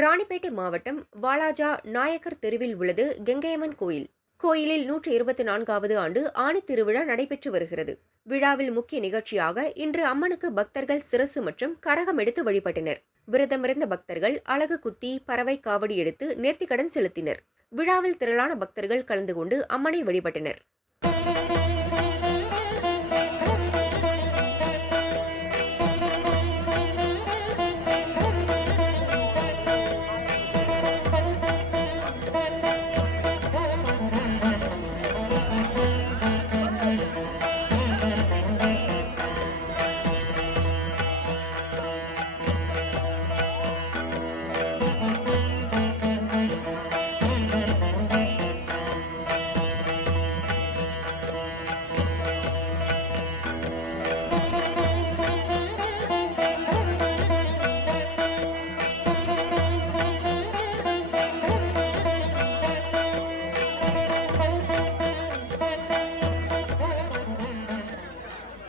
ராணிப்பேட்டை மாவட்டம் வாலாஜா நாயக்கர் தெருவில் உள்ளது கெங்கையம்மன் கோயில். கோயிலில் 124வது ஆண்டு ஆணி திருவிழா நடைபெற்று வருகிறது. விழாவில் முக்கிய நிகழ்ச்சியாக இன்று அம்மனுக்கு பக்தர்கள் சிரசு மற்றும் கரகம் எடுத்து வழிபட்டனர். விரதமிருந்த பக்தர்கள் அலகு குத்தி, பறவை காவடி எடுத்து நேர்த்திக்கடன் செலுத்தினர். விழாவில் திரளான பக்தர்கள் கலந்து கொண்டு அம்மனை வழிபட்டனர்.